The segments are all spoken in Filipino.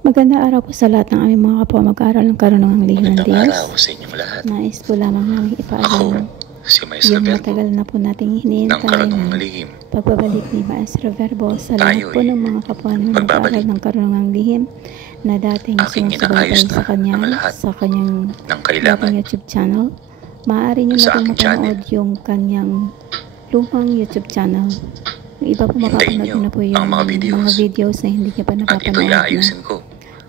Magandang araw po sa lahat ng aming mga kapwa mag-aaral ng karunungang lihim ng Magandang Diyos. araw sa inyong lahat. Nais po lamang namin ipaalam Si Maestro yung Verbo matagal na po nating ng hinihintay karunungang na lihim. pagbabalik ni Maestro Verbo sa lahat po ng mga kapwa na mag-aaral ng karunungang lihim na dating sumusubaybay sa kanyang dating YouTube channel. Maaari nyo na rin mapanood yung kanyang lumang YouTube channel. Yung iba po mapapanood nyo na po yung mga videos na hindi nyo pa napapanood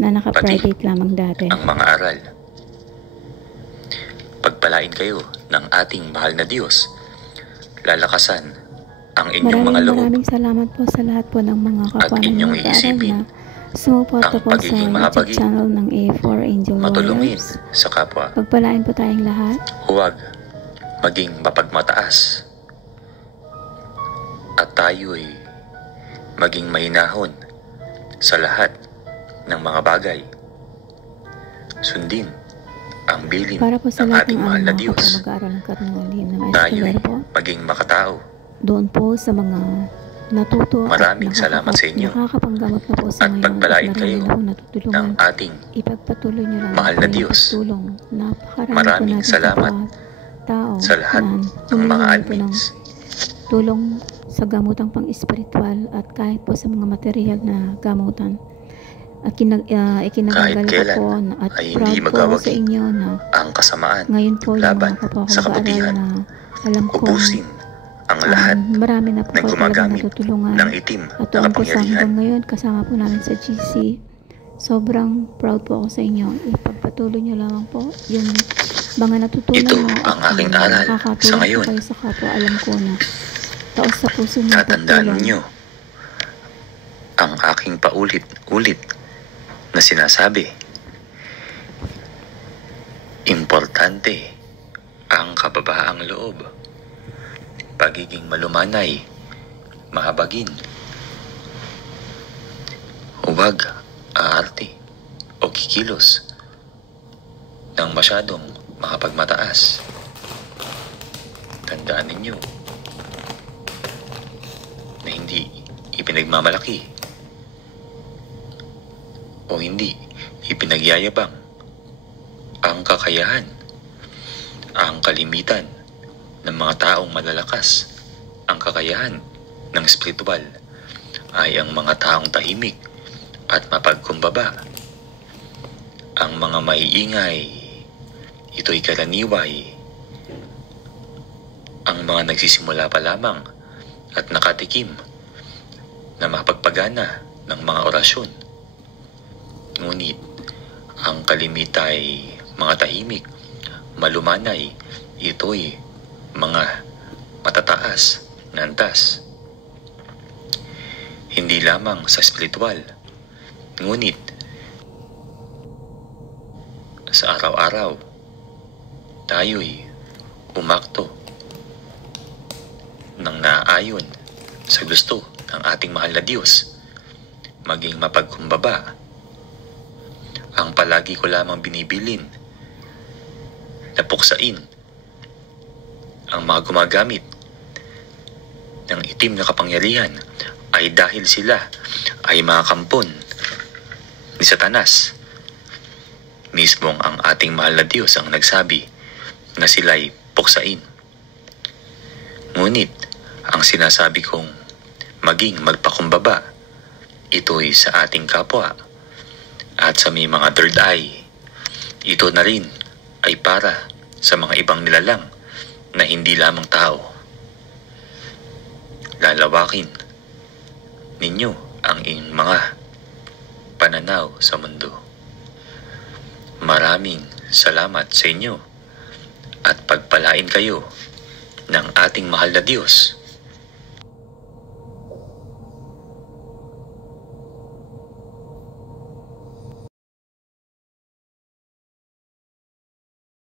na naka-private lamang dati. Ang mga aral. Pagpalain kayo ng ating mahal na Diyos. Lalakasan ang inyong mga loob. Maraming salamat po sa lahat po ng mga kapwa na mag-aaral na sumuporta po sa YouTube channel ng A4 Angel Matulungin Warriors. sa kapwa. Pagpalain po tayong lahat. Huwag maging mapagmataas. At tayo'y maging mahinahon sa lahat ng mga bagay. Sundin ang bilin para po sa ng lahat ating ng mahal na mga Diyos. kapwa mag-aaral ng karunungan lihim ng Maestro Tayo'y Verbo. maging makatao. Doon po sa mga natuto Maraming salamat sa inyo. Nakakapanggamot na po sa At ngayon pagpalain kayo na po natutulungan. ng ating Ipagpatuloy nyo lang mahal na Diyos. Napakarami Maraming po natin salamat tao sa lahat na ng mga humihingi po ng admins. tulong sa gamutang pang-espiritual at kahit po sa mga material na gamutan. At ikinagagala kailan ko po at ay proud hindi po magawagi sa inyo na ang kasamaan ngayon po yung laban mga kapwa ko sa mag-aaral kabutihan. na alam ko Ubusin ang lahat marami na po na kayo talagang gumagamit natutulungan. ng itim At na doon po sa hanggang kapangyarihan. ngayon kasama po namin sa GC. Sobrang proud po ako sa inyo. Ipagpatuloy nyo lamang po yung mga natutunan Ito nyo ang aking aral sa nakakatulong ngayon. po kayo sa kapwa. Alam ko na taos sa puso nyo Tatandaan pagtulong. ninyo ang aking paulit-ulit na sinasabi. Importante ang kababaang loob. Pagiging malumanay, mahabagin. Huwag aarte o kikilos ng masyadong makapagmataas. Tandaan ninyo na hindi ipinagmamalaki o hindi ipinagyayabang ang kakayahan, ang kalimitan ng mga taong malalakas. Ang kakayahan ng espiritual ay ang mga taong tahimik at mapagkumbaba. Ang mga maiingay, ito'y karaniway. Ang mga nagsisimula pa lamang at nakatikim na mapagpagana ng mga orasyon. Ngunit ang kalimitay mga tahimik, malumanay, ito'y mga matataas na antas. Hindi lamang sa espiritual, ngunit sa araw-araw, tayo'y umakto ng naayon sa gusto ng ating mahal na Diyos, maging mapagkumbaba. Ang palagi ko lamang binibilin na puksain ang mga gumagamit ng itim na kapangyarihan ay dahil sila ay mga kampon ni Satanas. Mismong ang ating mahal na Diyos ang nagsabi na sila'y puksain. Ngunit ang sinasabi kong maging magpakumbaba, ito'y sa ating kapwa at sa may mga third eye. Ito na rin ay para sa mga ibang nilalang na hindi lamang tao. Lalawakin ninyo ang inyong mga pananaw sa mundo. Maraming salamat sa inyo at pagpalain kayo ng ating mahal na Diyos.